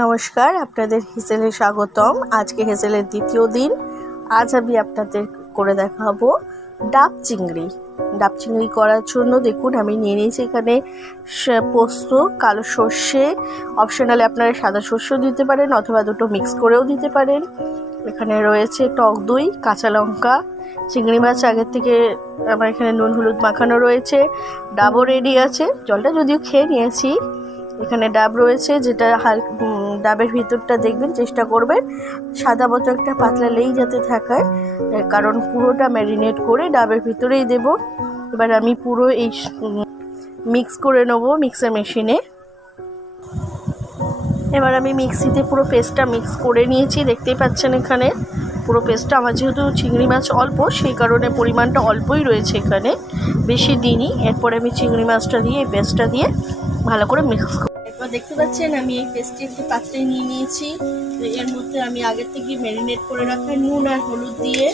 নমস্কার, আপনাদের হেসেলে স্বাগতম। আজকে হেসেলের দ্বিতীয় দিন। আজ আমি আপনাদের করে দেখাবো ডাব চিংড়ি। ডাব চিংড়ি করার জন্য দেখুন আমি নিয়ে নিয়েছি এখানে পোস্ত, কালো সর্ষে, অপশনালে আপনারা সাদা সর্ষেও দিতে পারেন অথবা দুটো মিক্স করেও দিতে পারেন। এখানে রয়েছে টক দই, কাঁচা লঙ্কা, চিংড়ি মাছ আগের থেকে আমার এখানে নুন হলুদ মাখানো রয়েছে, ডাবও রেডি আছে, জলটা যদিও খেয়ে নিয়েছি। এখানে ডাব রয়েছে, যেটা ডাবের ভিতরটা দেখবেন, চেষ্টা করবেন সাদা মতো একটা পাতলা লেই যাতে থাকায়, কারণ পুরোটা ম্যারিনেট করে ডাবের ভিতরেই দেব। এবার আমি পুরো এই মিক্স করে নেবো মিক্সার মেশিনে। এবার আমি মিক্সিতে পুরো পেস্টটা মিক্স করে নিয়েছি, দেখতেই পাচ্ছেন এখানে পুরো পেস্টটা। আমার যেহেতু চিংড়ি মাছ অল্প, সেই কারণে পরিমাণটা অল্পই রয়েছে, এখানে বেশি দিইনি। এরপরে আমি চিংড়ি মাছটা দিয়ে এই পেস্টটা দিয়ে ভালো করে মিক্স করি। এরপর দেখতে পাচ্ছেন আমি এই পেস্টটি একটি পাত্রে নিয়ে নিয়েছি। এর মধ্যে আমি আগের থেকে ম্যারিনেট করে রাখা নুন আর হলুদ দিয়ে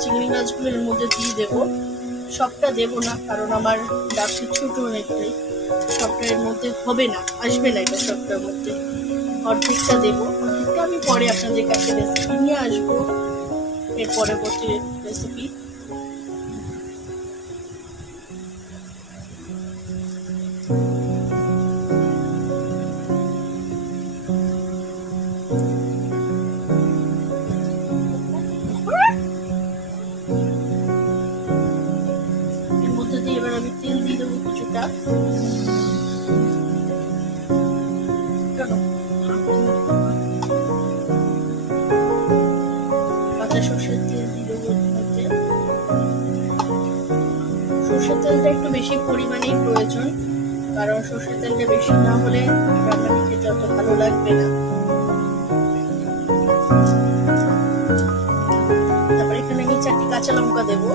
চিংড়ি মাছগুলো এর মধ্যে দিয়ে দেবো। সবটা দেবো না, কারণ আমার ডাবটি ছোটো অনেকটাই, সবটা এর মধ্যে হবে না, আসবে না এটা সবটার মধ্যে। অর্ধেকটা দেবো, অর্ধেকটা আমি পরে আপনাদের কাছে রেসিপি নিয়ে আসবো, এর পরবর্তী রেসিপি। এর মধ্যে দিয়ে এবার আমি তেল দিয়ে দেবো কিছুটা। কাঁচা সর্ষের তেল দিয়ে দেবো এর মধ্যে। সর্ষের তেলটা একটু বেশি পরিমাণেই প্রয়োজন, কারণ সর্ষের তেলটা বেশি না হলে রান্নাটা খেতে অত ভালো লাগবে না। তারপরে এখানে আমি 4টি কাঁচা লঙ্কা দেবো,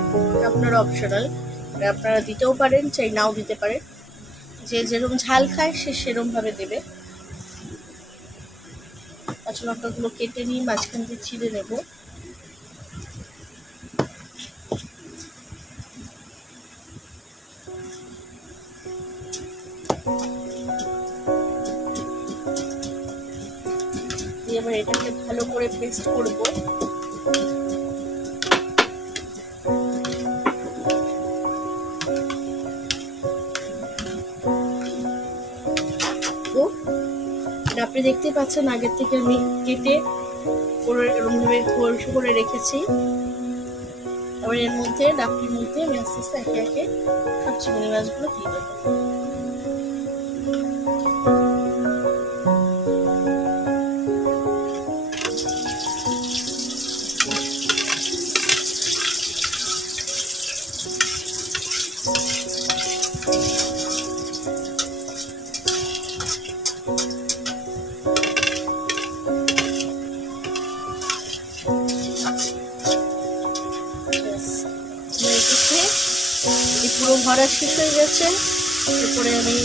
আপনারা অপশনাল, আপনারা দিতেও পারেন, চাই নাও দিতে পারেন, যে যেরকম ঝাল খায় সে সেরকম ভাবে দেবে। কাঁচা লঙ্কাগুলো কেটে নিয়ে মাঝখান দিয়ে ছিঁড়ে নেব। এবার এটাকে ভালো করে পেস্ট করব। আপনি দেখতে পাচ্ছেন আগের থেকে আমি কেটে এরকমভাবে গোলসো করে রেখেছি। আবার এর মধ্যে ডাবটির মধ্যে আমি আস্তে আস্তে একে একে সব চিংড়ি মাছগুলো দিয়ে দেবো। পুরো ভরা শেষ হয়ে গেছে। এরপরে আমি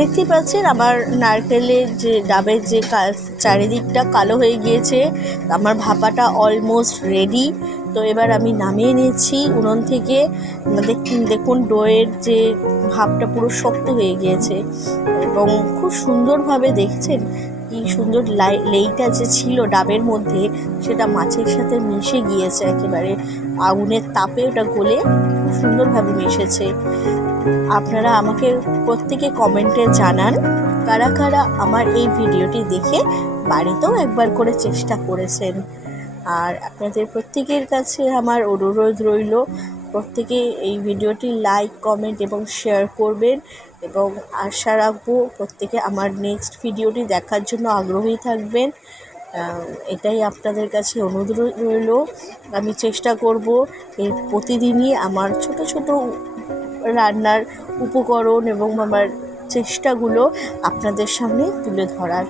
দেখতেই পাচ্ছেন আমার নারকেলের যে ডাবের যে চারিদিকটা কালো হয়ে গিয়েছে, আমার ভাপাটা অলমোস্ট রেডি। তো এবার আমি নামিয়ে নিয়েছি উনুন থেকে। দেখুন ডোয়ের যে ভাপটা পুরো শক্ত হয়ে গিয়েছে এবং খুব সুন্দরভাবে দেখছেন কি সুন্দর লেইটা যে ছিল ডাবের মধ্যে, সেটা মাছের সাথে মিশে গিয়েছে একেবারে। আগুনের তাপে ওটা গলে খুব সুন্দরভাবে মিশেছে। আপনারা আমাকে প্রত্যেকে কমেন্টে জানান কারা কারা আমার এই ভিডিওটি দেখে বাড়িতেও একবার করে চেষ্টা করেছেন। আর আপনাদের প্রত্যেকের কাছে আমার অনুরোধ রইল, প্রত্যেকে এই ভিডিওটি লাইক, কমেন্ট এবং শেয়ার করবেন, এবং আশা রাখবো প্রত্যেকে আমার নেক্সট ভিডিওটি দেখার জন্য আগ্রহী থাকবেন। এটাই আপনাদের কাছে অনুরোধ রইল। আমি চেষ্টা করব এর প্রতিদিনই আমার ছোট ছোট রান্নার উপকরণ এবং আমার চেষ্টাগুলো আপনাদের সামনে তুলে ধরার।